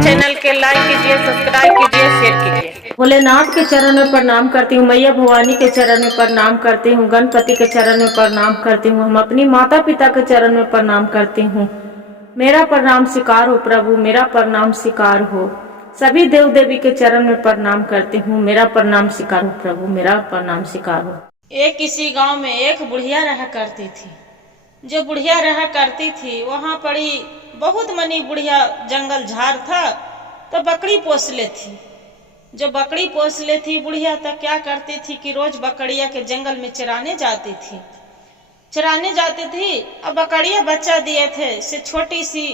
Channel के like कीजिए, subscribe कीजिए, शेयर कीजिए। भोलेनाथ के चरण में प्रणाम करती हूँ, मैया भवानी के चरण में प्रणाम करती हूँ, गणपति के चरण में प्रणाम करती हूँ, हम अपनी माता पिता के चरण में प्रणाम करती हूँ। मेरा प्रणाम स्वीकार हो प्रभु, मेरा प्रणाम स्वीकार हो। सभी देव देवी के चरण में प्रणाम करती हूँ, मेरा प्रणाम स्वीकार हो प्रभु, मेरा प्रणाम स्वीकार हो। एक किसी गांव में एक बुढ़िया रहा करती थी। जो बुढ़िया रहा करती थी वहां पड़ी बहुत मनी बुढ़िया जंगल झाड़ था तो बकरी पोस ले थी। जो बकरी पोस ले थी बुढ़िया तो क्या करती थी कि रोज बकरिया के जंगल में चराने जाती थी। अब बकरिया बच्चा दिए थे, से छोटी सी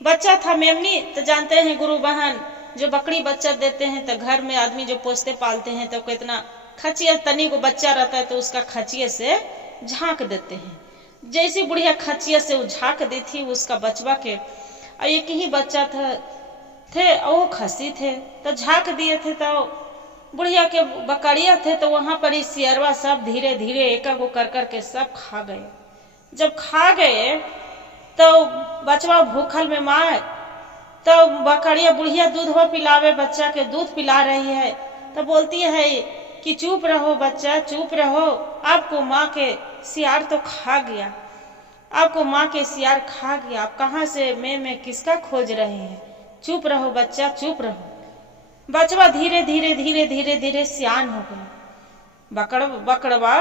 बच्चा था मेमनी। तो जानते हैं गुरु बहन, जो बकरी बच्चा देते हैं तो घर में आदमी जो पोसते पालते हैं तो कितना खचिया तनी को बच्चा रहता है तो उसका खचिए से झांक देते हैं। जैसी बुढ़िया खचिया से वो झांक दी थी उसका बचवा के, और एक ही बच्चा था थे और वो खसी थे तो झांक दिए थे। तो बुढ़िया के बकरिया थे तो वहां पर ही सियरवा सब धीरे धीरे एक को कर करके सब खा गए। जब खा गए तो बचवा भूखल में मार, तो बकरिया बुढ़िया दूध पिलावे, बच्चा के दूध पिला रही है तो बोलती है कि चुप रहो बच्चा, चुप रहो, आपको माँ के सियार तो खा गया, आपको माँ के सियार खा गया, आप कहाँ से मैं किसका खोज रहे हैं, चुप रहो बच्चा, चुप रहो। बचवा धीरे धीरे धीरे धीरे धीरे सियान हो गए। बकड़वा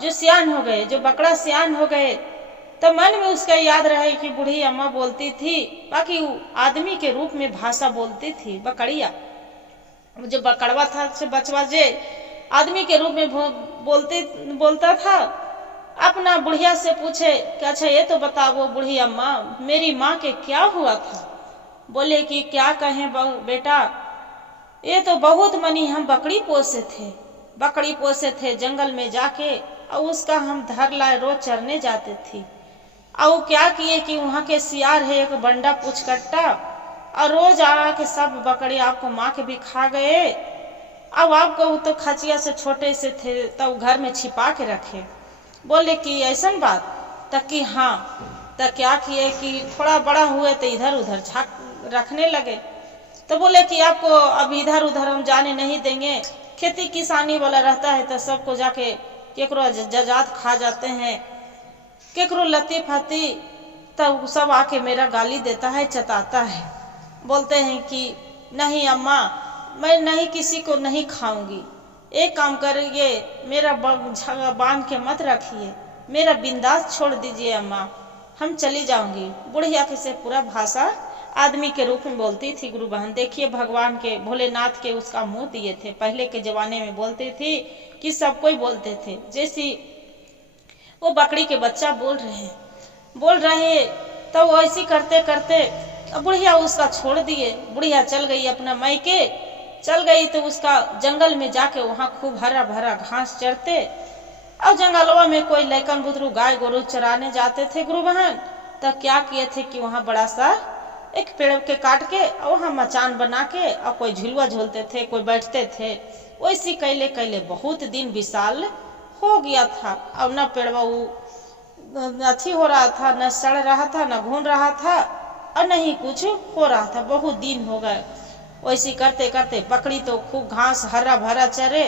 जो सियान हो गए, जो बकरा सियान हो गए तो मन में उसका याद रहे कि बूढ़ी अम्मा बोलती थी, बाकी आदमी के रूप में भाषा बोलती थी बकड़िया। जो बकड़वा था से बचवा जे आदमी के रूप में बोलता था। अपना बुढ़िया से पूछे कि अच्छा ये तो बताओ बूढ़ी अम्मा, मेरी माँ के क्या हुआ था। बोले कि क्या कहें बेटा, ये तो बहुत मनी हम बकरी पोसे थे जंगल में जाके, और उसका हम धर लाए, रोज चरने जाते थे। और क्या किए कि वहाँ के सियार है एक बंडा पुचकट्टा, और रोज आके सब बकरी आपको माँ के भी खा गए। अब आपको तो खचिया से छोटे से थे तो घर में छिपा के रखे। बोले कि ऐसा बात, तक कि हाँ। तक क्या किए कि थोड़ा बड़ा हुए तो इधर उधर झाँक रखने लगे। तो बोले कि आपको अब इधर उधर हम जाने नहीं देंगे, खेती किसानी वाला रहता है तो सबको जाके केकरो जजात खा जाते हैं, केकरो लती फती, तो सब आके मेरा गाली देता है, चताता है। बोलते हैं कि नहीं अम्मा, मैं नहीं किसी को नहीं खाऊंगी, एक काम करिए, मेरा बांध के मत रखिए, मेरा बिंदास छोड़ दीजिए अम्मा, हम चली जाऊंगी। बुढ़िया के से पूरा भाषा आदमी के रूप में बोलती थी। गुरु बहन देखिए, भगवान के भोलेनाथ के उसका मुंह दिए थे। पहले के जमाने में बोलते थे कि सब कोई बोलते थे, जैसी वो बकरी के बच्चा बोल रहे तो वो ऐसी करते करते बुढ़िया उसका छोड़ दिए। बुढ़िया चल गई अपना मायके, चल गई तो उसका जंगल में जाके वहाँ खूब हरा भरा घास चरते, और जंगलवा में कोई लैकन बुतरू गाय गोरू चराने जाते थे। गुरु बहन तो क्या किए थे कि वहाँ बड़ा सा एक पेड़ के काट के और वहाँ मचान बना के और कोई झुलवा झूलते थे, कोई बैठते थे। वैसी कैले बहुत दिन विशाल हो गया था। अब न पेड़वा अथी हो रहा था, न सड़ रहा था, न घून रहा था, और नहीं कुछ हो रहा था, बहुत दिन हो गए। वैसी करते करते बकरी तो खूब घास हरा भरा चरे,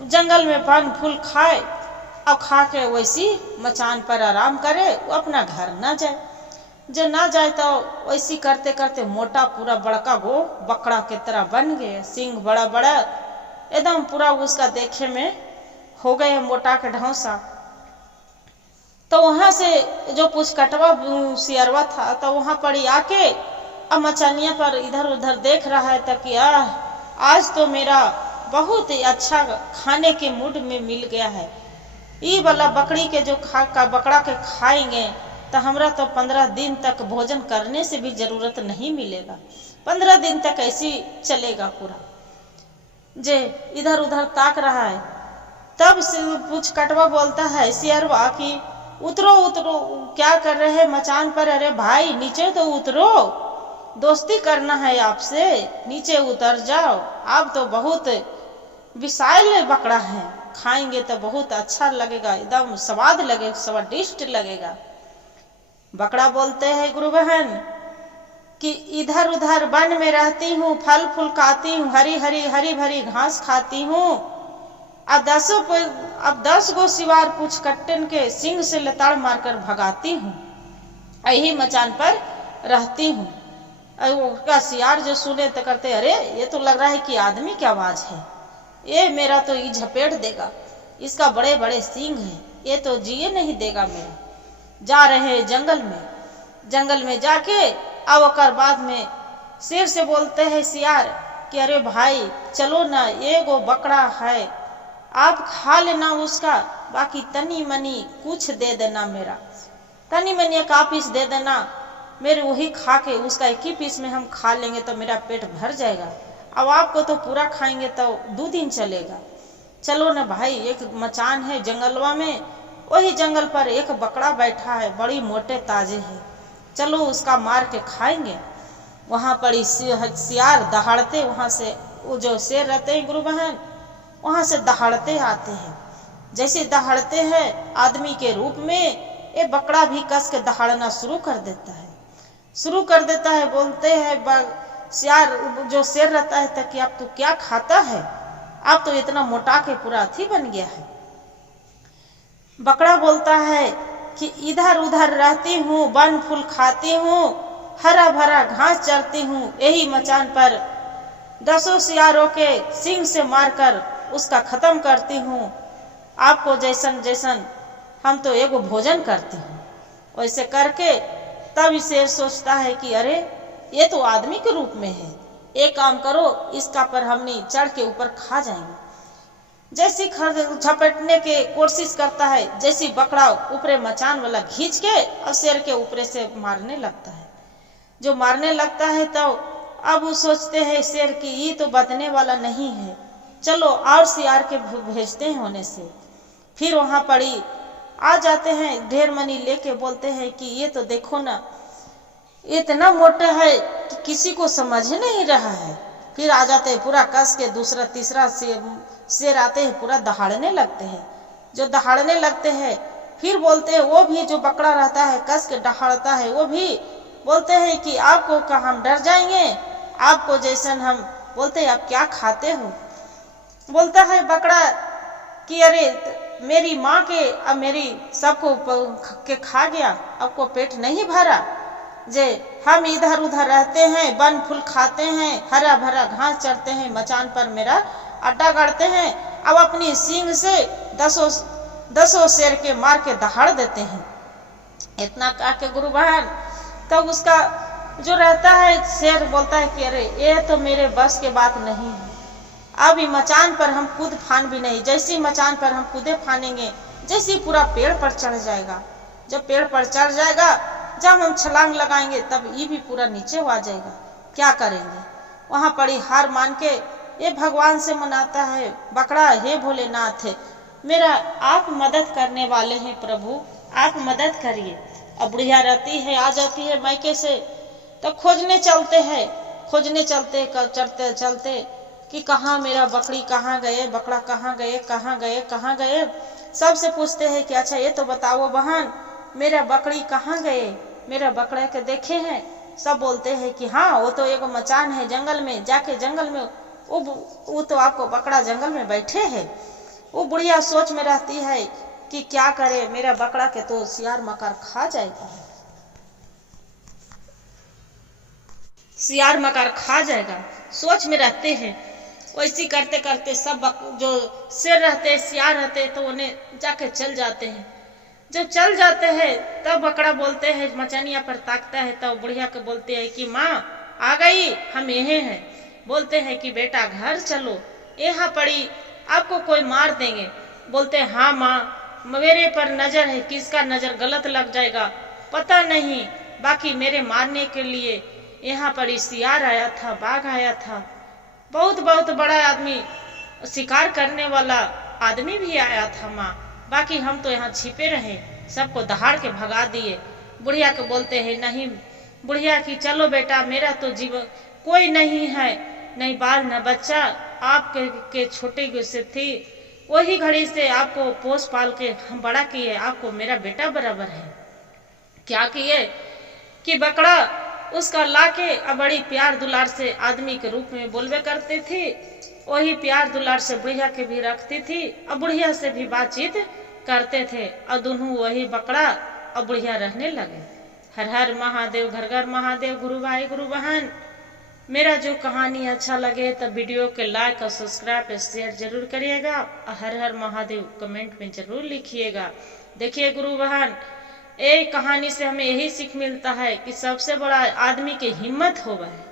जंगल में फल फूल खाए, और खा के वैसी मचान पर आराम करे, वो अपना घर ना जाए। जो ना जाए तो वैसी करते करते मोटा पूरा बड़का गो बकरा के तरह बन गए, सिंग बड़ा बड़ा एकदम पूरा उसका देखे में हो गए मोटा के ढौसा। तो वहां से जो पुचकटवा सियरवा था तो वहां पर आके अब मचानिया पर इधर उधर देख रहा है तक आज तो मेरा बहुत ही अच्छा खाने के मूड में मिल गया है। ये वाला बकरी के जो बकरा के खाएंगे तो हमरा तो 15 दिन तक भोजन करने से भी जरूरत नहीं मिलेगा, 15 दिन तक ऐसी चलेगा पूरा। जे इधर उधर ताक रहा है, तब पुचकटवा बोलता है सियरवा कि उतरो उतरो, क्या कर रहे हैं मचान पर, अरे भाई नीचे तो उतरो, दोस्ती करना है आपसे, नीचे उतर जाओ, आप तो बहुत विशाल बकरा है, खाएंगे तो बहुत अच्छा लगेगा, एकदम स्वाद लगेगा, स्वादिष्ट लगेगा। बकरा बोलते हैं गुरु बहन कि इधर उधर वन में रहती हूँ, फल फूल खाती हूँ, हरी भरी घास खाती हूँ। अब 10 गो सिवार पूछ कट्टन के सिंग से लताड़ मारकर भगाती हूँ। यही मचान पर रहती हूँ। उसका सियार जो सुने तो करते, अरे ये तो लग रहा है कि आदमी की आवाज है, ये मेरा तो ये झपेट देगा, इसका बड़े बड़े सींग हैं, ये तो जिए नहीं देगा मेरा। जा रहे जंगल में जाके अब ओकर बाद में शेर से बोलते हैं सियार कि अरे भाई चलो ना, एगो बकरा है, आप खा लेना उसका, बाकी तनी मनी कुछ दे देना, मेरा तनी मनी एक पीस दे देना, मेरे वही खा के उसका एक ही पीस में हम खा लेंगे तो मेरा पेट भर जाएगा। अब आपको तो पूरा खाएंगे तो 2 दिन चलेगा। चलो ना भाई, एक मचान है जंगलवा में, वही जंगल पर एक बकरा बैठा है, बड़ी मोटे ताजे है, चलो उसका मार के खाएंगे। वहां पर सियार दहाड़ते, वहां से वो जो शेर रहते हैं गुरु बहन, वहां से दहाड़ते आते हैं। जैसे दहाड़ते हैं आदमी के रूप में, ये बकरा भी कस के दहाड़ना शुरू कर देता है। बोलते हैं सियार जो शेर रहता है कि आप तो क्या खाता है, आप तो इतना मोटा के पूरा अथी बन गया है। बकरा बोलता है कि इधर उधर रहती हूँ, वन फूल खाती हूँ, हरा भरा घास चरती हूँ, यही मचान पर 10 सियारों के सिंग से मारकर उसका खत्म करती हूँ। आपको जैसन हम तो एगो भोजन करती हूँ। वैसे करके तब शेर सोचता है कि अरे ये तो आदमी के रूप में है, एक काम करो, इसका पर हमने चढ़ के ऊपर खा जाएंगे। जैसी झपटने के कोशिश करता है, जैसी बकरा ऊपरे मचान वाला खींच के और शेर के ऊपरे से मारने लगता है। जो मारने लगता है तो अब वो सोचते हैं शेर की ये तो बदने वाला नहीं है, चलो और सियार के भेजते हैं होने से। फिर वहां पड़ी आ जाते हैं, ढेर मनी लेके बोलते हैं कि ये तो देखो ना, इतना मोटा है कि किसी को समझ ही नहीं रहा है। फिर आ जाते हैं पूरा कस के, दूसरा तीसरा शेर आते हैं, पूरा दहाड़ने लगते हैं। जो दहाड़ने लगते हैं फिर बोलते हैं, वो भी जो बकरा रहता है कस के दहाड़ता है, वो भी बोलते हैं कि आपको क्या हम डर जाएंगे, आपको जैसन हम बोलते हैं आप क्या खाते हो। बोलता है बकरा कि अरे मेरी माँ के अब मेरी सबको के खा गया, आपको पेट नहीं भरा, जे हम इधर उधर रहते हैं, वन फूल खाते हैं, हरा भरा घास चरते हैं, मचान पर मेरा अड्डा गाड़ते हैं, अब अपनी सींग से 10 शेर के मार के दहाड़ देते हैं। इतना कह के गुरु बहन तब उसका जो रहता है शेर बोलता है कि अरे ये तो मेरे बस के बात नहीं है, अब मचान पर हम कूद फान भी नहीं। जैसी मचान पर हम कूदे फानेंगे, जैसी पूरा पेड़ पर चढ़ जाएगा, जब पेड़ पर चढ़ जाएगा, जब हम छलांग लगाएंगे तब ये भी पूरा नीचे आ जाएगा, क्या करेंगे। वहां पड़ी हार मान के ये भगवान से मनाता है, बकरा हे भोलेनाथ मेरा आप मदद करने वाले हैं प्रभु, आप मदद करिए। अब बुढ़िया रहती है, आ जाती है मायके से, तो खोजने चलते चलते कि कहाँ मेरा बकरी कहाँ गए, बकरा कहाँ गए। सबसे पूछते हैं कि अच्छा ये तो बताओ बहन, मेरा बकरी कहाँ गए, मेरा बकरा के देखे हैं। सब बोलते हैं कि हाँ वो तो एक मचान है जंगल में, जाके जंगल में वो तो आपको बकरा जंगल में बैठे हैं। वो बुढ़िया सोच में रहती है कि क्या करे, मेरा बकरा के तो सियार मकर खा जाएगा, सोच में रहते हैं। वैसी करते करते सब जो शेर रहते सियार रहते तो उन्हें जाके चल जाते हैं। जब चल जाते हैं तब बकरा बोलते हैं, मचानिया पर ताकता है, तब बुढ़िया के बोलते हैं कि माँ आ गई, हम यहीं हैं। बोलते हैं कि बेटा घर चलो, यहाँ पड़ी आपको कोई मार देंगे। बोलते हैं हाँ माँ मेरे पर नजर है, किसका नजर गलत लग जाएगा पता नहीं, बाकी मेरे मारने के लिए यहाँ पर सियार आया था, बाघ आया था, बहुत बड़ा आदमी, शिकार करने वाला आदमी भी आया था माँ, बाकी हम तो यहाँ छिपे रहे, सबको दहाड़ के भगा दिए। बुढ़िया को बोलते हैं नहीं बुढ़िया की चलो बेटा, मेरा तो जीवन कोई नहीं है, नहीं बाल न बच्चा, आपके छोटे से थी, वही घड़ी से आपको पोस पाल के हम बड़ा किए, आपको मेरा बेटा बराबर है। क्या किए कि बकरा उसका लाके अब बड़ी प्यार दुलार से आदमी के रूप में बोलवे करती थी। वही प्यार दुलार से बुढ़िया के भी रखती थी और बुढ़िया से भी बातचीत करते थे और दोनों वही बकरा और बुढ़िया रहने लगे। हर हर महादेव, घर घर महादेव। गुरु भाई गुरु बहन, मेरा जो कहानी अच्छा लगे तो वीडियो के लाइक और सब्सक्राइब और शेयर जरूर करिएगा और हर हर महादेव कमेंट में जरूर लिखिएगा। देखिए गुरु बहन, एक कहानी से हमें यही सीख मिलता है कि सबसे बड़ा आदमी की हिम्मत होगा है।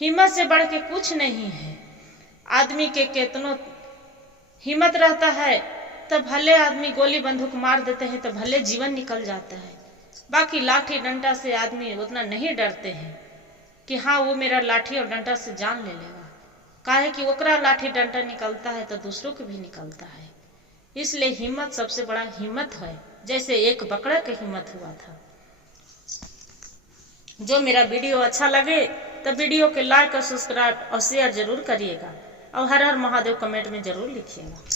हिम्मत से बढ़ के कुछ नहीं है। आदमी के कितनो हिम्मत रहता है तब भले आदमी गोली बंदूक मार देते हैं तो भले जीवन निकल जाता है। बाकी लाठी डंडा से आदमी उतना नहीं डरते हैं कि हाँ वो मेरा लाठी और डंडा से जान ले लेगा। काहे कि ओकरा लाठी डंडा निकलता है तो दूसरों को भी निकलता है। इसलिए हिम्मत सबसे बड़ा हिम्मत है, जैसे एक बकरा की हिम्मत हुआ था। जो मेरा वीडियो अच्छा लगे तो वीडियो के लाइक और सब्सक्राइब और शेयर जरूर करिएगा और हर हर महादेव कमेंट में जरूर लिखिएगा।